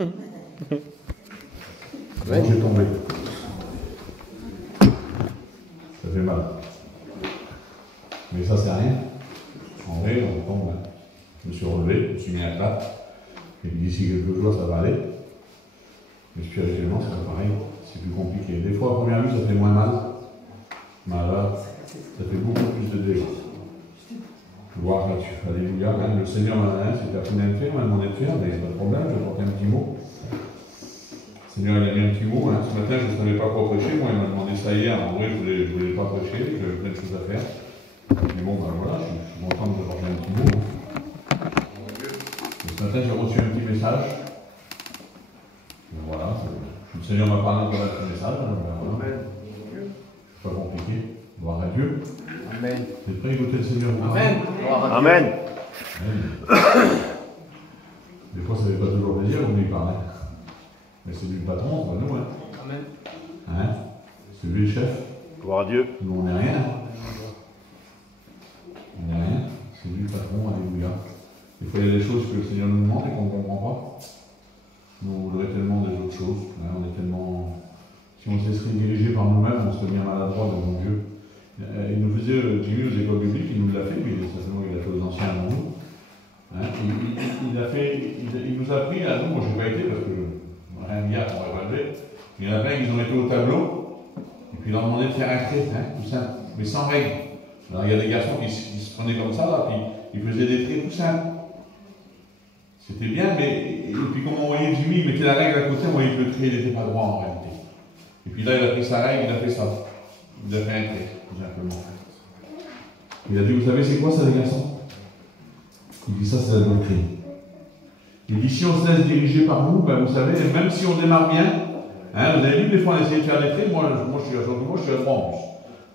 Ouais. J'ai tombé. Ça fait mal. Mais ça, c'est rien. En vrai, on tombe. Hein. Je me suis relevé, je me suis mis à plat. Et d'ici quelques jours, ça va aller. Mais spirituellement, c'est pas pareil. C'est plus compliqué. Des fois, à première vue, ça fait moins mal. Mais là, ça fait beaucoup plus de dégâts. Gloire là-dessus. Alléluia. Même le Seigneur m'a dit, c'est la fin d'un faire, m'a demandé de faire, mais pas de problème, je vais porter un petit mot. Le Seigneur, il a mis un petit mot. Hein. Ce matin, je ne savais pas quoi prêcher. Moi, il m'a demandé ça hier. En vrai, je ne voulais pas prêcher, j'avais plein de choses à faire. Mais bon, ben voilà, je suis content de porter un petit mot. Hein. Et ce matin, j'ai reçu un petit message. Et voilà, le Seigneur m'a parlé de ce message. Ben voilà. C'est pas compliqué. Gloire à Dieu. Amen. Vous êtes prêts à écouter le Seigneur? Amen. Amen. Des fois, ça ne fait pas toujours plaisir, on y parle. Mais c'est lui le patron, c'est pas nous. Hein. Amen. Hein? C'est lui le chef. Gloire à Dieu. Nous, on n'est rien. On n'est rien. C'est lui le patron, alléluia. Des fois, il y a des choses que le Seigneur nous demande et qu'on ne comprend pas. Nous, on voudrait tellement des autres choses. Hein? On est tellement... Si on se laisserait diriger par nous-mêmes, on serait bien maladroit devant Dieu. Il nous faisait, Jimmy, aux écoles bibliques, il nous l'a fait, mais certainement il l'a fait aux anciens avant nous. Hein, il nous a appris à nous, moi je n'ai pas été parce que rien de hier, on n'aurait pas levé. Il y en a plein qui ont été au tableau, et puis ils leur demandaient de faire un trait, hein, tout simple, mais sans règle. Alors il y a des garçons qui se prenaient comme ça, là, puis ils faisaient des traits tout simples. C'était bien, mais et puis comme on voyait Jimmy, il mettait la règle à côté, on voyait que le trait n'était pas droit en réalité. Et puis là, il a pris sa règle, il a fait ça. Il a fait un trait, tout simplement. Il a dit, vous savez, c'est quoi ça, les garçons? Il dit, ça, c'est la doctrine. Il dit, si on se laisse diriger par nous, ben, vous savez, même si on démarre bien, hein, vous avez vu, des fois, on essaie de faire des traits, moi je suis à 3 en plus.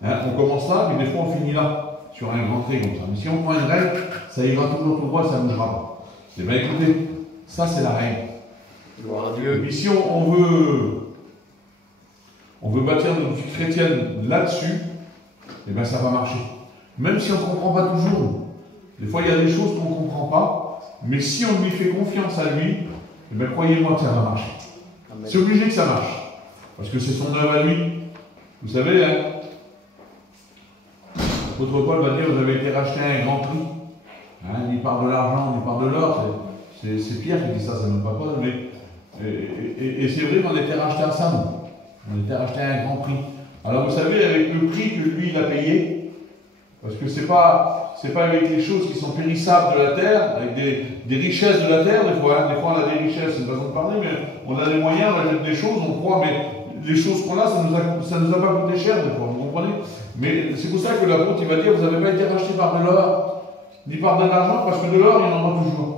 Hein, on commence là, puis des fois, on finit là, sur un grand trait comme ça. Mais si on prend une règle, ça ira toujours tout droit, ça ne bougera pas. Eh bien, écoutez, ça, c'est la règle. Gloire à Dieu. Et puis, si on veut bâtir notre vie chrétienne là-dessus, eh bien ça va marcher. Même si on ne comprend pas toujours. Des fois, il y a des choses qu'on ne comprend pas, mais si on lui fait confiance à lui, eh bien croyez-moi que ça va marcher. C'est obligé que ça marche. Parce que c'est son œuvre à lui. Vous savez, hein, l'apôtre Paul va dire, vous avez été racheté à un grand prix. Hein, ni par de l'argent, ni par de l'or. C'est Pierre qui dit ça, ça ne veut pas Paul, mais... Et c'est vrai qu'on a été racheté à ça, nous. On était racheté à un grand prix. Alors vous savez, avec le prix que lui il a payé, parce que c'est pas avec les choses qui sont périssables de la terre, avec des richesses de la terre, des fois on a des richesses, c'est une façon de parler, mais on a des moyens, on achète des choses, on croit, mais les choses qu'on a, ça nous a pas coûté cher, des fois, vous comprenez? Mais c'est pour ça que l'apôtre il va dire, vous n'avez pas été racheté par de l'or, ni par de l'argent, parce que de l'or, il y en aura toujours.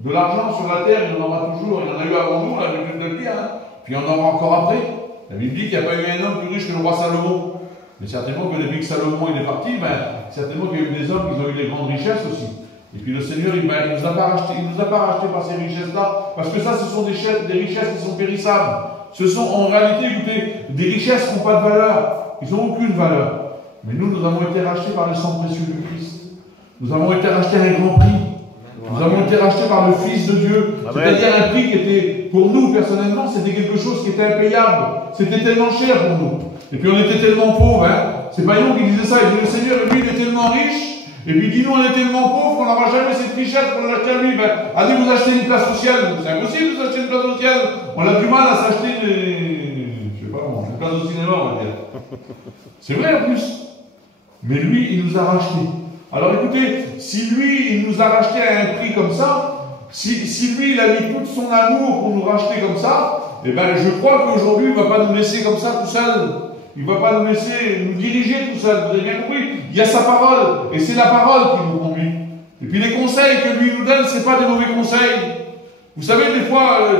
De l'argent sur la terre, il y en aura toujours, il y en a eu avant nous, on a vu de le dire, hein. Puis il y en aura encore après. La Bible dit qu'il n'y a pas eu un homme plus riche que le roi Salomon. Mais certainement que depuis que Salomon il est parti, ben, certainement qu'il y a eu des hommes qui ont eu des grandes richesses aussi. Et puis le Seigneur, il ne nous a pas racheté par ces richesses-là, parce que ça, ce sont des richesses qui sont périssables. Ce sont en réalité, écoutez, des richesses qui n'ont pas de valeur. Ils n'ont aucune valeur. Mais nous avons été rachetés par le sang précieux du Christ. Nous avons été rachetés à un grand prix. Nous avons été rachetés par le Fils de Dieu. C'est-à-dire un prix qui était, pour nous personnellement, c'était quelque chose qui était impayable. C'était tellement cher pour nous. Et puis on était tellement pauvres. Hein. C'est pas nous qui disait ça. Il dit le Seigneur, lui, il est tellement riche. Et puis il dit nous, on est tellement pauvres qu'on n'aura jamais cette richesse pour l'acheter à lui. Ben, allez vous acheter une place au ciel. C'est impossible de s'acheter une place au ciel. On a du mal à s'acheter je sais pas comment, une place au cinéma, on va dire. C'est vrai en plus. Mais lui, il nous a rachetés. Alors écoutez, si lui, il nous a rachetés à un prix comme ça, si lui, il a mis tout son amour pour nous racheter comme ça, eh bien je crois qu'aujourd'hui, il ne va pas nous laisser comme ça tout seul. Il ne va pas nous laisser nous diriger tout seul. Vous avez bien compris? Il y a sa parole, et c'est la parole qui nous conduit. Et puis les conseils que lui nous donne, ce n'est pas des mauvais conseils. Vous savez, des fois,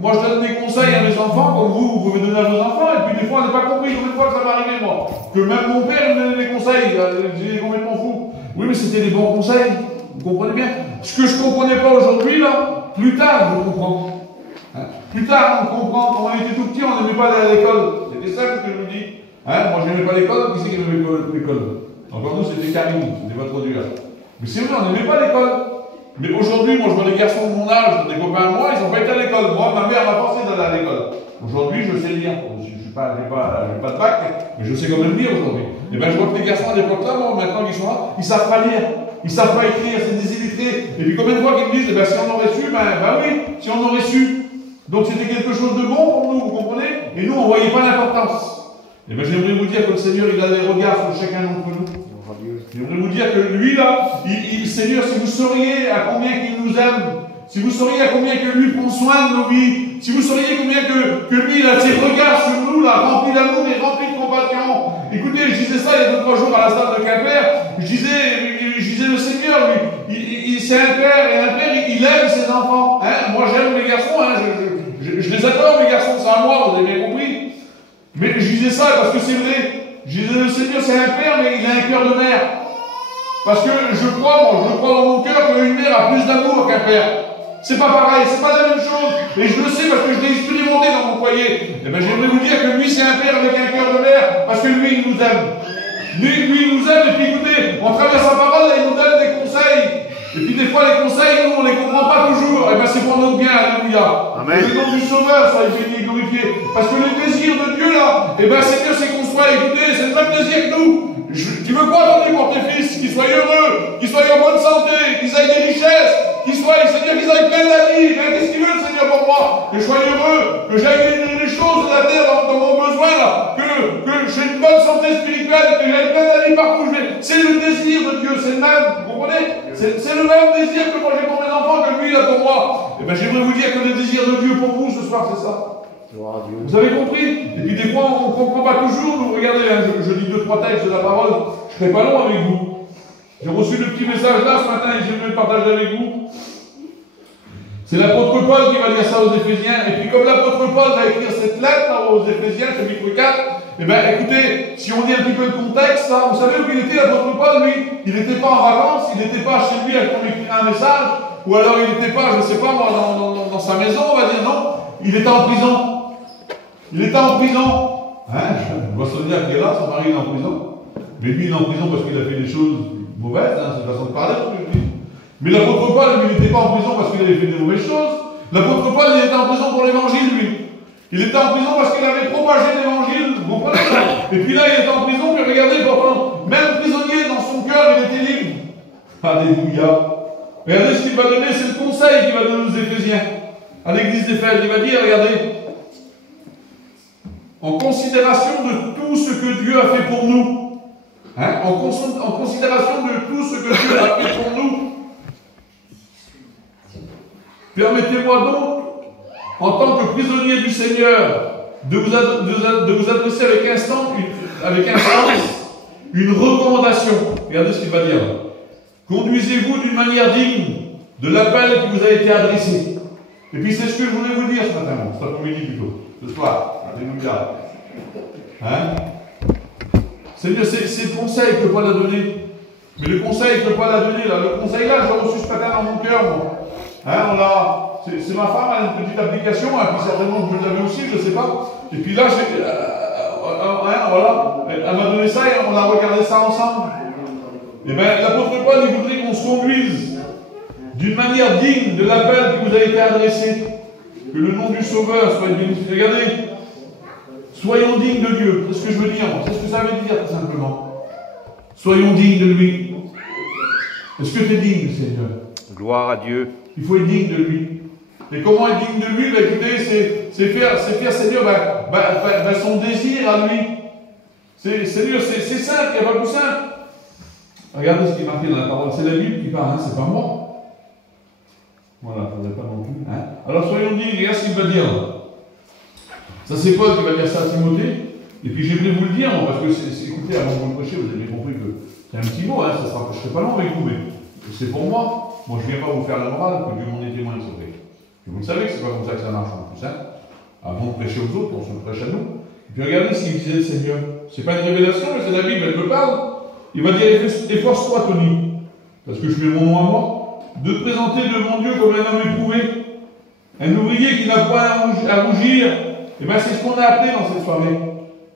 moi je donne des conseils à mes enfants, comme vous pouvez donner à vos enfants, et puis des fois on n'est pas compris. Combien de fois que ça m'est arrivé, moi? Que même mon père me donnait des conseils, j'ai complètement fou. Oui, mais c'était des bons conseils. Vous comprenez bien? Ce que je ne comprenais pas aujourd'hui, là, plus tard, je comprends. Hein? Plus tard, on comprend. Quand on était tout petit, on n'aimait pas aller à l'école. C'était ça que je vous dis. Hein? Moi, je n'aimais pas l'école. Qui c'est qui aimait l'école? Encore nous, c'était Karine. C'était pas trop dur. Mais c'est vrai, on n'aimait pas l'école. Mais aujourd'hui, moi, je vois des garçons de mon âge, des copains à moi, ils n'ont pas été à l'école. Moi, ma lire. Je n'ai pas de bac, mais je sais quand même lire aujourd'hui. Et bien je vois que les garçons à l'époque là, moi, maintenant qu'ils sont là, ils ne savent pas lire. Ils ne savent pas écrire, c'est des illettrés. Et puis combien de fois qu'ils me disent, eh ben, si on aurait su, ben oui, si on aurait su. Donc c'était quelque chose de bon pour nous, vous comprenez? Et nous, on ne voyait pas l'importance. Et bien j'aimerais vous dire que le Seigneur, il a des regards sur chacun d'entre nous. J'aimerais vous dire que lui, là, Seigneur, si vous sauriez à combien qu'il nous aime, si vous sauriez à combien que lui prend soin de nos vies, si vous sauriez combien que lui, il a ses regards sur nous, là, remplis d'amour et remplis de compassion. Écoutez, je disais ça il y a 2-3 jours à la salle de Quimper, je disais le Seigneur, lui, c'est un père, et un père, il aime ses enfants. Hein? Moi, j'aime les garçons, hein? Je les adore, mes garçons, c'est à moi, vous avez bien compris. Mais je disais ça parce que c'est vrai. Je disais, le Seigneur, c'est un père, mais il a un cœur de mère. Parce que je crois dans mon cœur qu'une mère a plus d'amour qu'un père. C'est pas pareil, c'est pas la même chose. Et je le sais parce que je l'ai expérimenté dans mon foyer. Et bien, j'aimerais vous dire que lui, c'est un père avec un cœur de mère, parce que lui, il nous aime. Lui, il nous aime, et puis écoutez, on travers sa parole, là, il nous donne des conseils. Et puis des fois, les conseils, nous, on ne les comprend pas toujours. Et bien, c'est pour notre bien, alléluia. Amen. Le nom du Sauveur soit béni et glorifié. Parce que le désir de Dieu, là, et bien, Seigneur, c'est qu'on soit, écoutez, c'est le même désir que nous. Tu veux quoi, ton pour tes fils? Qu'ils soient heureux, qu'ils soient en bonne santé, qu'ils aient des richesses, Seigneur, qu'ils aient plein d'amis. Mais qu'est-ce qu'il veut, le Seigneur, pour moi? Que je sois heureux, que j'aille les choses de la terre dans mon besoin, là, que j'ai une bonne santé spirituelle, que j'ai plein d'amis partout où je vais. C'est le désir de Dieu, c'est le même, vous comprenez? C'est le même désir que moi j'ai pour mes enfants, que lui, il a pour moi. Et bien, j'aimerais vous dire que le désir de Dieu pour vous, ce soir, c'est ça. Vous avez compris? Et puis des fois, on ne comprend pas toujours. Nous, regardez, hein, je lis 2-3 textes de la parole, je ne serai pas long avec vous. J'ai reçu le petit message là ce matin et j'aimerais le partager avec vous. C'est l'apôtre Paul qui va dire ça aux Éphésiens. Et puis comme l'apôtre Paul va écrire cette lettre là, aux Éphésiens, chapitre 4, eh bien écoutez, si on dit un petit peu le contexte, là, vous savez où il était, l'apôtre Paul, lui? Il n'était pas en vacances, il n'était pas chez lui à qu'on écrire un message, ou alors il n'était pas, je ne sais pas moi, dans sa maison, on va dire, non. Il était en prison. Il était en prison. Hein, je vois Sonia qui est là, son mari est en prison. Mais lui, il est en prison parce qu'il a fait des choses mauvaises, hein, c'est une façon de parler, ce que je dis. Mais l'apôtre Paul, lui, il n'était pas en prison parce qu'il avait fait des mauvaises choses. L'apôtre Paul, il était en prison pour l'évangile, lui. Il était en prison parce qu'il avait propagé l'évangile, vous comprenez ça? Et puis là, il était en prison, puis regardez, pourtant, même prisonnier, dans son cœur, il était libre. Alléluia. Regardez ce qu'il va donner, c'est le conseil qu'il va donner aux Éphésiens, à l'église d'Éphèse. Il va dire, regardez, en considération de tout ce que Dieu a fait pour nous, hein, en considération de tout ce que Dieu a fait pour nous, permettez-moi donc, en tant que prisonnier du Seigneur, de vous adresser avec instance une recommandation. Regardez ce qu'il va dire. Conduisez-vous d'une manière digne de l'appel qui vous a été adressé. Et puis c'est ce que je voulais vous dire ce matin, cet après-midi plutôt, ce soir. Alléluia. Hein? Seigneur, c'est le conseil que Paul a donné. Mais le conseil que Paul a donné, là, le conseil là, je l'ai reçu ce matin dans mon cœur, moi. Hein, c'est ma femme, elle a une petite application, et puis certainement que vous l'avez aussi, je ne sais pas. Et puis là, voilà, elle m'a donné ça et on a regardé ça ensemble. Et bien, l'apôtre Paul, il voudrait qu'on se conduise d'une manière digne de l'appel qui vous a été adressé. Que le nom du Sauveur soit béni. Regardez, soyons dignes de Dieu. C'est ce que je veux dire. C'est ce que ça veut dire, tout simplement. Soyons dignes de lui. Est-ce que tu es digne, Seigneur? Gloire à Dieu. Il faut être digne de lui. Et comment être digne de lui? Ben, écoutez, c'est faire, Seigneur, son désir à lui. Seigneur, c'est simple, il n'y a pas plus simple. Regardez ce qui est marqué dans la parole. C'est la Bible qui parle, hein, c'est pas moi. Voilà, il ne faudrait pas non plus. Hein. Alors soyons dignes, regarde ce qu'il va dire. Ça, c'est Paul qui va dire ça à Timothée. Et puis j'aimerais vous le dire, moi, parce que, écoutez, avant de vous le prêcher, vous avez compris que c'est un petit mot, hein, je ne serai pas long avec vous, mais c'est pour moi. Moi, je ne viens pas vous faire la morale, que Dieu m'en est témoin, c'est vrai. Et vous le savez que ce n'est pas comme ça que ça marche en plus. Hein. Avant de prêcher aux autres, on se le prêche à nous. Et puis regardez ce qu'il disait le Seigneur. Ce n'est pas une révélation, mais c'est la Bible, elle me parle. Il va dire, efforce-toi, Tony, parce que je mets mon nom à moi, de te présenter devant Dieu comme un homme éprouvé, un ouvrier qui n'a pas à rougir. Et bien, c'est ce qu'on a appelé dans cette soirée.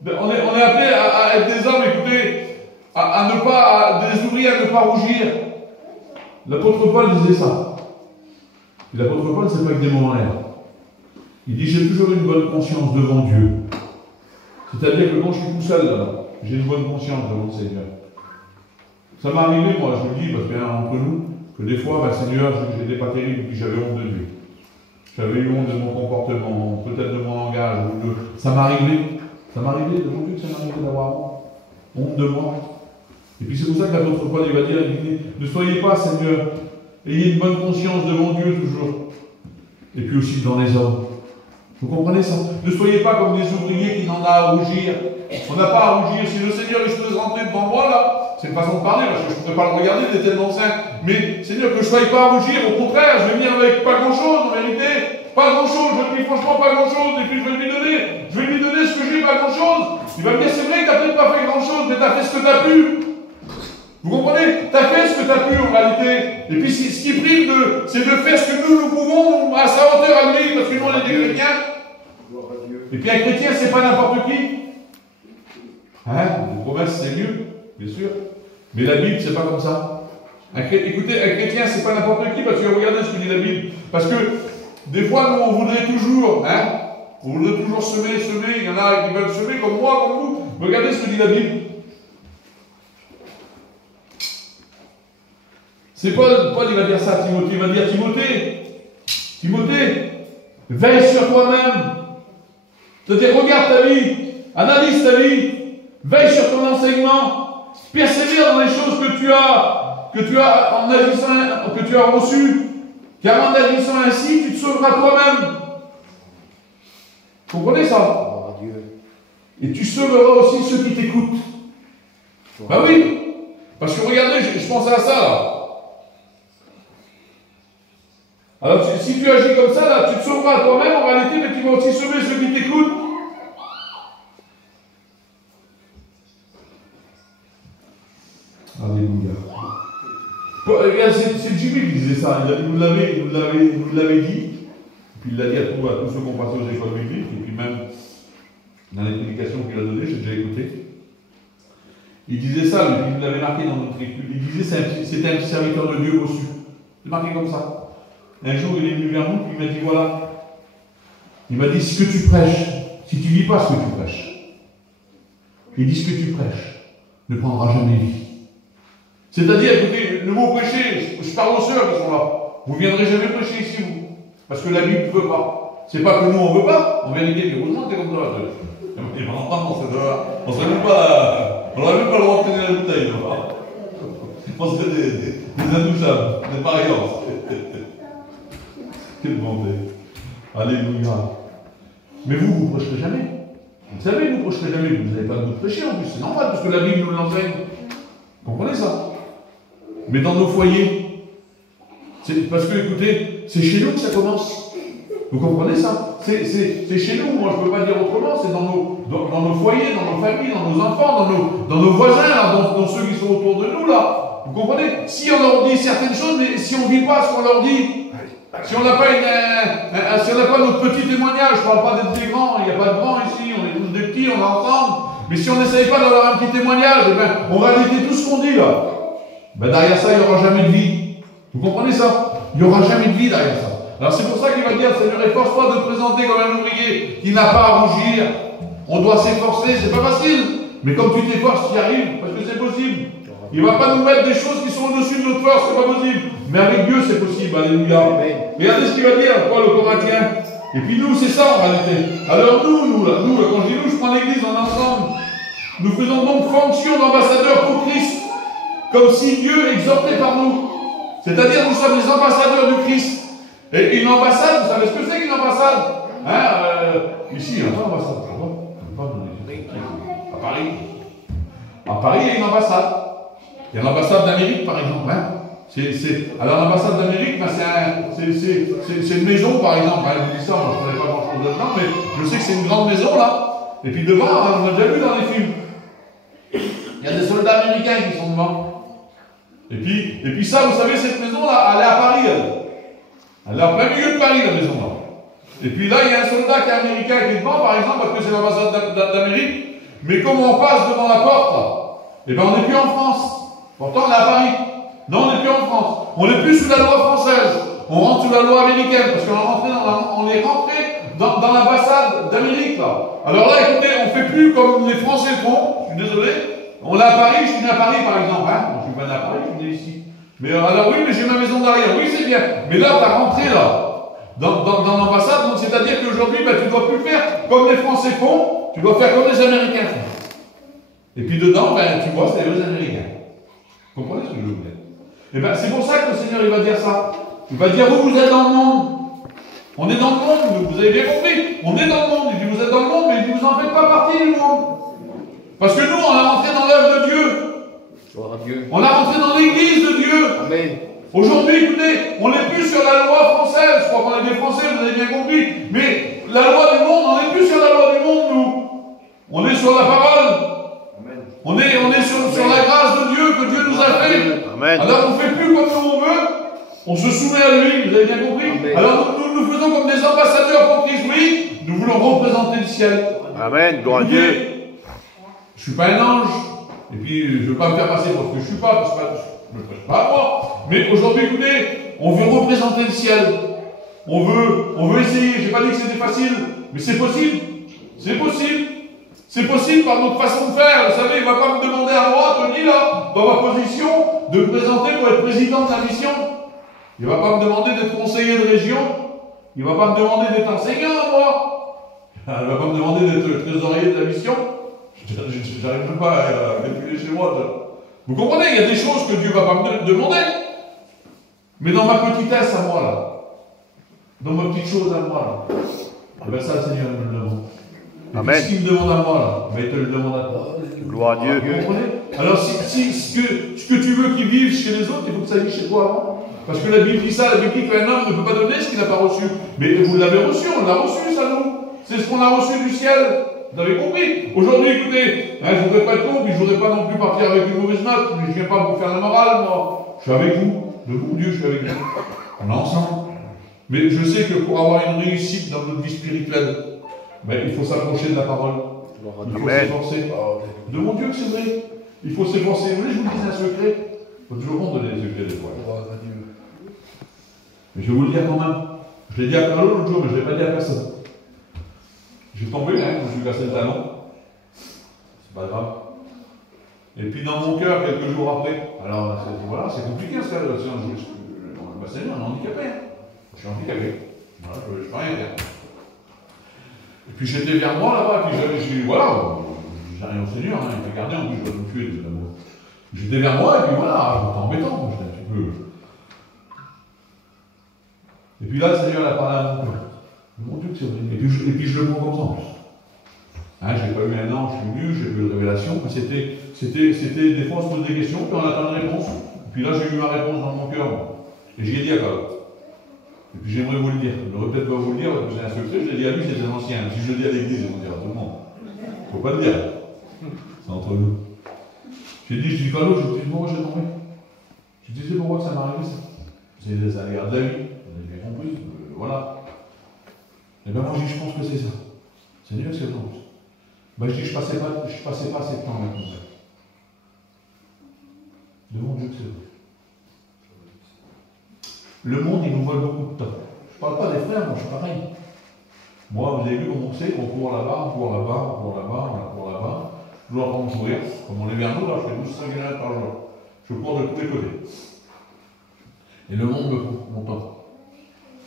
On est appelé à être des hommes, écoutez, des ouvriers à ne pas rougir. L'apôtre Paul disait ça. Et l'apôtre Paul, c'est pas que des mots en l'air. Il dit, j'ai toujours une bonne conscience devant Dieu. C'est-à-dire que quand je suis tout seul, là, j'ai une bonne conscience devant le Seigneur. Ça m'est arrivé, moi, je vous le dis, parce qu'il y en a entre nous, que des fois, ben, Seigneur, j'étais pas terrible, puis j'avais honte de Dieu. J'avais eu honte de mon comportement, peut-être de mon langage. Ça m'est arrivé devant Dieu, ça m'est arrivé d'avoir honte de moi. Et puis c'est pour ça que l'apôtre Paul il va dire, ne soyez pas, Seigneur, ayez une bonne conscience devant Dieu toujours. Et puis aussi devant les hommes. Vous comprenez ça? Ne soyez pas comme des ouvriers qui n'en ont à rougir. On n'a pas à rougir. Si le Seigneur il se peut rentrer devant moi, là, c'est une façon de parler, parce que je ne peux pas le regarder, il est tellement saint. Mais Seigneur, que je ne sois pas à rougir, au contraire, je vais venir avec pas grand-chose, en vérité. Pas grand-chose, je lui dis franchement pas grand-chose, et puis je vais lui donner ce que j'ai, pas grand-chose. Il va me dire, c'est vrai que tu n'as peut-être pas fait grand-chose, mais tu as fait ce que tu as pu. Vous comprenez? Tu as fait ce que tu as pu en réalité. Et puis ce qui prime, c'est de faire ce que nous pouvons à sa hauteur à lui, parce que nous on est des chrétiens. Et puis un chrétien, c'est pas n'importe qui. Hein? Une promesse, c'est mieux, bien sûr. Mais la Bible, c'est pas comme ça. Écoutez, un chrétien, c'est pas n'importe qui, parce que regardez ce que dit la Bible. Parce que des fois, nous, on voudrait toujours, on voudrait toujours semer. Il y en a qui veulent semer comme moi, comme vous. Regardez ce que dit la Bible. C'est Paul, il va dire ça à Timothée. Il va dire, Timothée, veille sur toi-même. C'est-à-dire, regarde ta vie, analyse ta vie, veille sur ton enseignement, persévère dans les choses que tu as reçues, car en agissant ainsi, tu te sauveras toi-même. Vous comprenez ça? Et tu sauveras aussi ceux qui t'écoutent. Ben oui, parce que regardez, je pensais à ça là. Alors, si tu agis comme ça, là, tu te sauveras toi-même en réalité, mais tu vas aussi sauver ceux qui t'écoutent. Alléluia. C'est Jimmy qui disait ça. Il nous l'avait dit. Puis il l'a dit à tous ceux qui ont passé aux écoles bibliques. Et puis même dans les prédications qu'il a données, j'ai déjà écouté. Il disait ça, il nous l'avait marqué dans notre étude. Il disait c'était un serviteur de Dieu reçu. C'est marqué comme ça. Un jour, il est venu vers nous, puis il m'a dit, voilà, il m'a dit, ce que tu prêches, si tu ne vis pas ce que tu prêches, il dit, ce que tu prêches ne prendra jamais vie. C'est-à-dire, écoutez, le mot prêcher, je parle aux sœurs qui sont là, vous ne viendrez jamais prêcher ici, vous, parce que la Bible ne veut pas. C'est pas que nous, on ne veut pas, en vérité, mais heureusement, c'est comme ça. Et pendant ce temps, on n'aurait même pas le droit de tenir la bouteille, on serait des intouchables, des pariants. Quelle bonté. Alléluia. Mais vous ne prêcherez jamais. Vous savez, vous ne prêcherez jamais. Vous n'avez pas le goût de prêcher en plus. C'est normal, parce que la Bible nous l'enseigne. Vous comprenez ça? Mais dans nos foyers, parce que, écoutez, c'est chez nous que ça commence. Vous comprenez ça? C'est chez nous. Moi, je ne peux pas dire autrement. C'est dans nos foyers, dans nos familles, dans nos enfants, dans nos voisins, là, dans ceux qui sont autour de nous, là. Vous comprenez? Si on leur dit certaines choses, mais si on ne vit pas ce qu'on leur dit, si on n'a pas notre petit témoignage, je ne parle pas d'être des grands, il n'y a pas de grands ici, on est tous des petits, on est ensemble, mais si on n'essaye pas d'avoir un petit témoignage, eh bien, on va éviter tout ce qu'on dit là. Ben, derrière ça, il n'y aura jamais de vie. Vous comprenez ça? Il n'y aura jamais de vie derrière ça. Alors c'est pour ça qu'il va dire, Seigneur, efforce-toi de te présenter comme un ouvrier qui n'a pas à rougir. On doit s'efforcer, c'est pas facile, mais comme tu t'efforces, tu y arrives, parce que c'est possible. Il ne va pas nous mettre des choses qui sont au-dessus de notre force, c'est pas possible. Mais avec Dieu, c'est possible. Alléluia. Regardez ce qu'il va dire, Paul aux Corinthiens. Et puis nous, c'est ça en réalité. Alors nous, quand je dis nous, je prends l'église en ensemble. Nous faisons donc fonction d'ambassadeurs pour Christ, comme si Dieu exhortait par nous. C'est-à-dire, nous sommes les ambassadeurs du Christ. Et une ambassade, vous savez ce que c'est qu'une ambassade? Ici, il n'y a pas d'ambassade. À Paris. À Paris, il y a une ambassade. Il y a l'ambassade d'Amérique, par exemple. Alors, l'ambassade d'Amérique, c'est une maison, par exemple. Je dis ça, moi, je ne connais pas grand-chose dedans, mais je sais que c'est une grande maison, là. Et puis devant, on a déjà vu dans les films. Il y a des soldats américains qui sont devant. Et puis ça, vous savez, cette maison-là, elle est à Paris, elle est en plein milieu de Paris, la maison-là. Et puis là, il y a un soldat qui est américain qui est devant, par exemple, parce que c'est l'ambassade d'Amérique. Mais comme on passe devant la porte, là, eh bien, on n'est plus en France. Pourtant, on est à Paris. Non, on n'est plus en France. On n'est plus sous la loi française. On rentre sous la loi américaine, parce qu'on est rentré dans l'ambassade d'Amérique, là. Alors là, écoutez, on ne fait plus comme les Français font, je suis désolé. On est à Paris, je suis né à Paris, par exemple. Hein. Bon, je suis pas né à Paris, je suis né ici. Mais alors oui, mais j'ai ma maison derrière. Oui, c'est bien. Mais là, tu as rentré, là, dans l'ambassade, donc c'est-à-dire qu'aujourd'hui, ben, tu ne dois plus faire comme les Français font, tu dois faire comme les Américains font. Et puis dedans, ben, tu vois, c'est les Américains. Vous comprenez ce que je veux dire? Et bien, c'est pour ça que le Seigneur, il va dire ça. Il va dire, vous êtes dans le monde. On est dans le monde, vous avez bien compris. On est dans le monde. Il dit, vous êtes dans le monde, mais il dit, vous n'en faites pas partie du monde. Parce que nous, on est rentré dans l'œuvre de Dieu. Gloire à Dieu. On est rentré dans l'église de Dieu. Amen. Aujourd'hui, écoutez, on n'est plus sur la loi française. Je crois qu'on est des Français, vous avez bien compris. Mais la loi du monde, on n'est plus sur la loi du monde, nous. On est sur la parole. Amen. On est sur la grâce de Dieu que Dieu nous a fait. Amen. Alors on ne fait plus comme nous on veut. On se soumet à lui, vous avez bien compris. Amen. Alors nous faisons comme des ambassadeurs pour Christ. Oui, nous voulons représenter le ciel. Amen. Gloire à Dieu. Je ne suis pas un ange. Et puis, je ne veux pas me faire passer pour ce que je ne suis pas, parce que je ne me prêche pas à moi. Mais aujourd'hui, écoutez, on veut représenter le ciel. On veut essayer. Je n'ai pas dit que c'était facile, mais c'est possible. C'est possible. C'est possible par notre façon de faire. Vous savez, il ne va pas me demander à moi, Tony, là, dans ma position, de me présenter pour être président de la mission. Il ne va pas me demander d'être conseiller de région. Il ne va pas me demander d'être enseignant, moi. Il ne va pas me demander d'être trésorier de la mission. Je n'arrive même pas à défiler chez moi. Vous comprenez, il y a des choses que Dieu ne va pas me demander. Mais dans ma petitesse à moi, là, dans ma petite chose à moi, là, eh bien ça, le Seigneur me le demande. Et Amen. puis, ce qu'il me demande à moi, là, ben, il te le demande à toi. Gloire à Dieu. Vous comprenez? Alors, si ce que tu veux qu'il vive chez les autres, il faut que ça vive chez toi avant. Parce que la Bible dit ça, la Bible dit qu'un homme ne peut pas donner ce qu'il n'a pas reçu. Mais vous l'avez reçu, on l'a reçu, ça, nous. C'est ce qu'on a reçu du ciel. Vous avez compris? Aujourd'hui, écoutez, hein, je ne voudrais pas être con, puis je ne voudrais pas non plus partir avec une mauvaise note, mais je ne viens pas vous faire la morale, moi. Je suis avec vous. De bon Dieu, je suis avec vous. On est ensemble. Mais je sais que pour avoir une réussite dans notre vie spirituelle, ben, il faut s'approcher de la parole. Il faut s'efforcer. De mon Dieu que c'est vrai. Il faut s'efforcer. Vous voulez que je vous dise un secret? Il faut toujours bon donner des secrets des fois. Mais je vais vous le dire quand même. Je l'ai dit à Carlo l'autre jour, mais je ne l'ai pas dit à personne. J'ai tombé, hein, je me suis cassé le talon. C'est pas grave. Et puis dans mon cœur, quelques jours après, alors voilà, c'est compliqué ce cas-là. C'est un handicapé. Hein. Je suis handicapé. Voilà, je ne peux rien faire. Et puis j'étais vers moi là-bas, et puis j'ai dit, voilà, j'ai rien au Seigneur, hein, il m'a gardé, en plus je dois me tuer de l'amour. J'étais vers moi, et puis voilà, j'étais embêtant, j'étais un petit peu. Et puis là, le Seigneur a parlé à mon cœur. Mon Dieu que c'est vrai. Et puis je le vois comme ça en plus. Hein, je n'ai pas eu un ange venu, j'ai eu une révélation, mais c'était des fois on se pose des questions, puis on attend une réponse. Et puis là, j'ai eu ma réponse dans mon cœur. Et j'y ai dit à Carlo. Et puis j'aimerais vous le dire. Je n'aurais peut-être pas vous le dire parce que j'ai un secret, je l'ai dit à lui, c'est un ancien. Si je le dis à l'église, ils vont dire à tout le monde. Il ne faut pas le dire. C'est entre nous. Je dis, Carlo, je dis, pourquoi j'ai tombé? Je dis, c'est pourquoi que ça m'est arrivé ça? C'est les aléas de la vie. Vous avez bien compris. Voilà. Et bien moi, je dis, je pense que c'est ça. C'est mieux que c'est ça. Ben, je dis, je passais pas assez de temps avec mon père. De mon Dieu que c'est vrai. Le monde, il nous vole beaucoup de temps. Je ne parle pas des frères, moi, je suis pareil. Moi, vous avez vu comment on sait qu'on court là-bas, on court là-bas, on court là-bas, on court là-bas. Je dois apprendre à courir. Comme on est vers nous, là, je fais 1200 km par jour. Je cours de tous les côtés. Et le monde me coupe mon temps.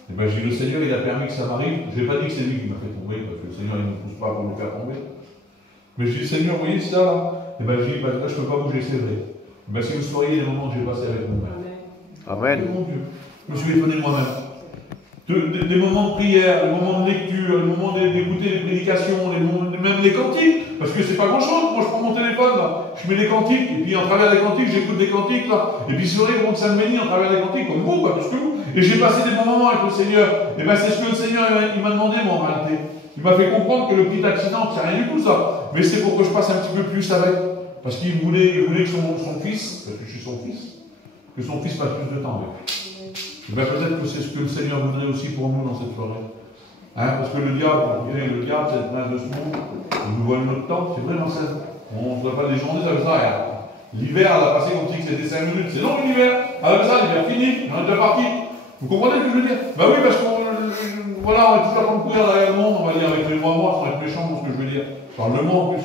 Et bien, je dis, le Seigneur, il a permis que ça m'arrive. Je n'ai pas dit que c'est lui qui m'a fait tomber, parce que le Seigneur, il ne me pousse pas pour me faire tomber. Mais je dis, Seigneur, vous voyez ça, là? Et bien, je dis, là, je ne peux pas bouger, c'est vrai. Mais si vous sauriez les moments que j'ai passés avec mon père. Amen. Et mon Dieu. Je me suis étonné moi-même. Des moments de prière, des moments de lecture, des moments d'écouter les prédications, même les cantiques, parce que c'est pas grand-chose. Moi, je prends mon téléphone, là, je mets les cantiques, et puis en travers des cantiques, j'écoute des cantiques, là, et puis c'est vrai que ça me bénit en travers des cantiques, comme vous, quoi, parce que vous. Et j'ai passé des bons moments avec le Seigneur. Et bien, c'est ce que le Seigneur, il m'a demandé, moi, en réalité. Il m'a fait comprendre que le petit accident, c'est rien du tout, ça. Mais c'est pour que je passe un petit peu plus avec. Parce qu'il voulait que son fils, parce que je suis son fils, que son fils passe plus de temps avec. Et bien peut-être que c'est ce que le Seigneur voudrait aussi pour nous dans cette soirée. Hein, parce que le diable, c'est le prince de ce monde, il nous vole notre temps, c'est vraiment ça. On ne se voit pas des journées comme ça. Hein. L'hiver, elle a passé comme si c'était 5 minutes. C'est long l'hiver. Alors ça, l'hiver fini, on est déjà parti. Vous comprenez ce que je veux dire? Ben oui, parce qu'on voilà, on va tout faire comme courir derrière le monde, on va dire avec les moi, sans être méchant dans ce que je veux dire. Parle le mot en plus.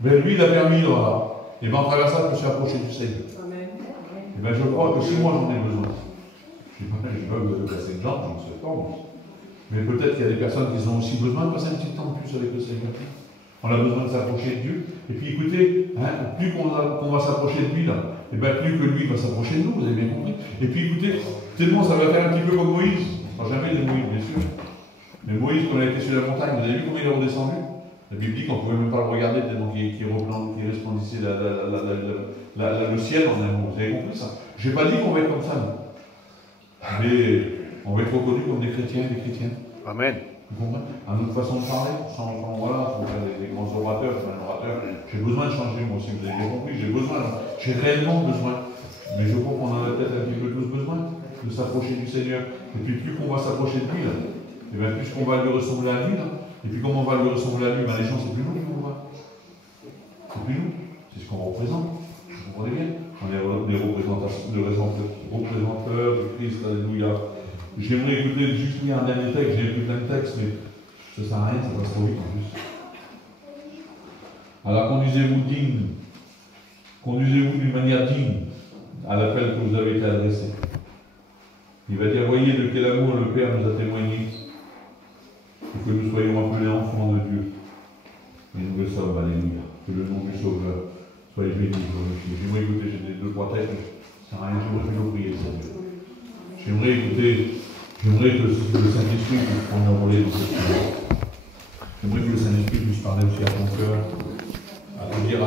Ben lui, il a permis, voilà. Et bien en travers ça, je me suis approché du Seigneur. Et bien je crois que si moi j'en ai besoin, je ne sais pas de passer une jambe, j'en sais pas. Mais peut-être qu'il y a des personnes qui ont aussi besoin de passer un petit temps de plus avec le Seigneur. On a besoin de s'approcher de Dieu. Et puis écoutez, hein, plus qu'on va s'approcher de lui, là, et bien plus que lui va s'approcher de nous, vous avez bien compris. Et puis écoutez, tellement ça va faire un petit peu comme Moïse. Enfin, jamais de Moïse, bien sûr. Mais Moïse, quand il a été sur la montagne, vous avez vu comment il est redescendu? La Bible dit qu'on ne pouvait même pas le regarder tellement qu'il resplendissait le ciel en un mot. Vous avez compris ça? Je n'ai pas dit qu'on va être comme ça, mais on va être reconnus comme des chrétiens et des chrétiennes. Amen. Vous comprenez? À notre façon de parler, voilà, on faire des grands orateurs, j'ai besoin de changer moi aussi, vous avez bien compris, j'ai réellement besoin. Mais je crois qu'on en a peut-être un petit peu tous besoin de s'approcher du Seigneur. Et puis plus qu'on va s'approcher de lui, là, et bien plus qu'on va lui ressembler à lui, là, et puis comme on va lui ressembler à lui, ben les gens, c'est plus nous qui vont voir. C'est plus nous, c'est ce qu'on représente. Vous comprenez bien? On est des représenteurs de Christ, alléluia. J'aimerais écouter juste lire un dernier texte, j'ai écouté plein de textes, mais ça ne sert à rien, ça passe trop vite en plus. Alors conduisez-vous d'une manière digne à l'appel que vous avez été adressé. Il va dire, voyez de quel amour le Père nous a témoigné, et que nous soyons appelés enfants de Dieu. Et nous le sommes, alléluia. Que le nom du Sauveur soit béni, glorifié. J'aimerais écouter, j'ai deux, trois textes, ça sert à rien, j'aimerais plutôt prier, Seigneur. J'aimerais que le Saint-Esprit puisse prendre un relais dans cette chose. J'aimerais que le Saint-Esprit puisse parler aussi à ton cœur, à te dire